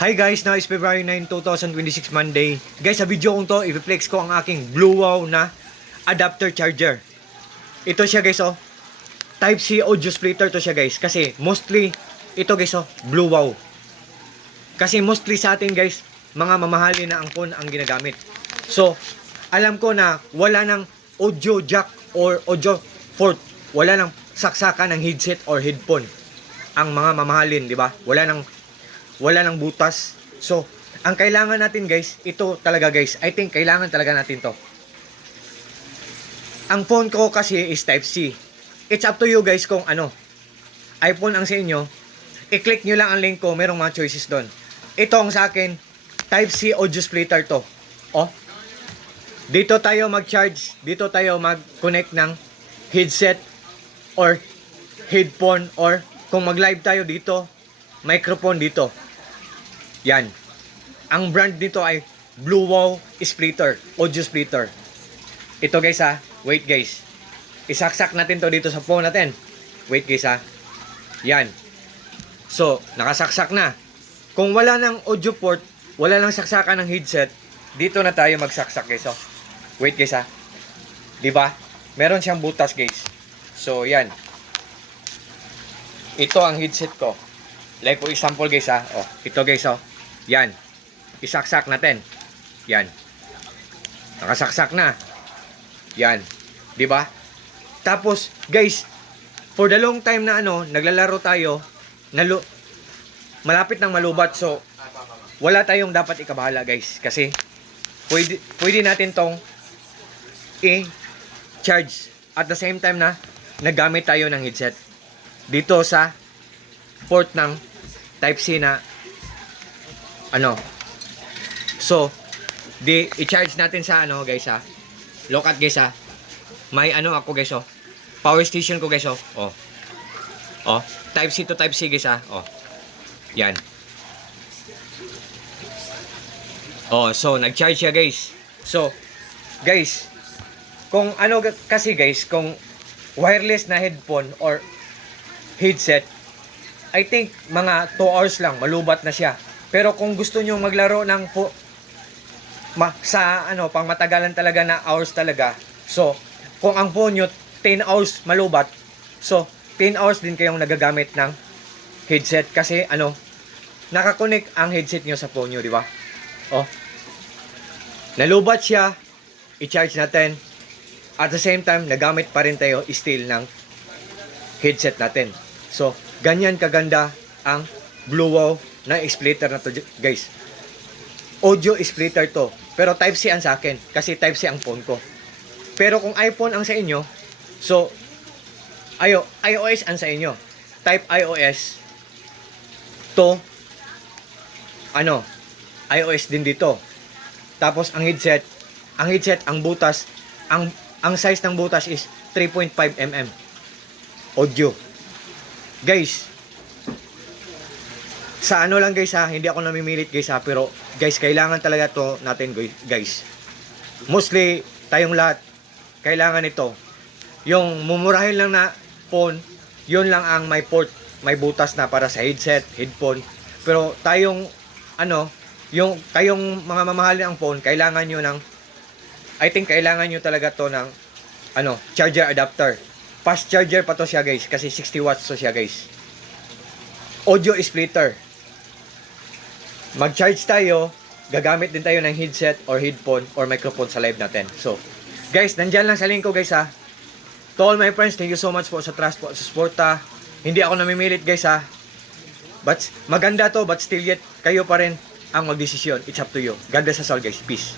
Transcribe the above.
Hi guys, now is February 9, 2026 Monday. Guys, sa video kong to, i-flex ko ang aking Blue Wow na adapter charger. Ito siya guys, oh. Type C audio splitter to siya guys. Kasi mostly, ito guys, oh, Blue Wow. Kasi mostly sa atin guys, mga mamahali na ang phone ang ginagamit. So, alam ko na wala ng audio jack or audio port. Wala ng saksakan ng headset or headphone. Ang mga mamahalin, di ba? Wala nang butas. So, ang kailangan natin guys, ito talaga guys. I think kailangan talaga natin to. Ang phone ko kasi is Type C. It's up to you guys kung ano. iPhone ang sa inyo. I-click nyo lang ang link ko. Merong mga choices doon. Ito ang sa akin, Type C audio splitter to. Oh. Dito tayo mag-charge. Dito tayo mag-connect ng headset or headphone or kung mag-live tayo dito, microphone dito. Yan. Ang brand nito ay Blue Wow Splitter, audio splitter. Ito guys ha. Wait guys. Isaksak natin to dito sa phone natin. Wait guys ha. Yan. So, nakasaksak na. Kung wala ng audio port, wala nang saksakan ng headset, dito na tayo magsaksak guys. So, wait guys ha. Diba? Meron siyang butas guys. So, yan. Ito ang headset ko. Like for example guys ha. Oh, ito guys oh. Yan. Isaksak natin. Yan. Nakasaksak na. Yan. 'Di ba? Tapos guys, for the long time na naglalaro tayo, malapit nang malubat, so wala tayong dapat ikabahala guys kasi pwede natin tong i-charge at the same time na naggamit tayo ng headset dito sa port ng Type C na so i-charge natin sa guys ha. Look at guys ha. May ako guys oh. Power station ko guys oh. Oh. Type C to Type C guys ha. Oh. Yan. Oh, so nag-charge siya guys. So guys, kung kasi guys, kung wireless na headphone or headset, I think mga 2 hours lang malubat na siya. Pero kung gusto niyo maglaro ng pang matagalan talaga na hours talaga. So, kung ang phone nyo 10 hours malubat, so 10 hours din kayong nagagamit ng headset kasi nakakonect ang headset nyo sa phone nyo, di ba? Oh. Nalubat siya, i-charge natin. At the same time, nagamit pa rin tayo still ng headset natin. So, ganyan kaganda ang Blue Wow na splitter na to guys. Audio splitter to. Pero Type C ang sa akin kasi Type C ang phone ko. Pero kung iPhone ang sa inyo, so iOS ang sa inyo. Type iOS to iOS din dito. Tapos ang headset, ang butas, ang size ng butas is 3.5 mm. Audio. Guys, sa lang guys ha, hindi ako namimilit guys ha, pero guys, kailangan talaga to natin guys. Mostly, tayong lahat, kailangan ito. Yung mumurahin lang na phone, yun lang ang may port, may butas na para sa headset, headphone. Pero tayong, kayong mga mamahalin ang phone, kailangan nyo I think kailangan nyo talaga to ng, charger adapter. Fast charger pa to siya guys, kasi 60 watts to siya guys. Audio splitter. Mag-charge tayo, gagamit din tayo ng headset or headphone or microphone sa live natin. So, guys, nandyan lang sa link ko guys ha. To all my friends, thank you so much po sa trust po, sa suporta. Hindi ako namimilit guys ha. But maganda to, but still yet, kayo pa rin ang magdesisyon. It's up to you. God bless us all guys. Peace.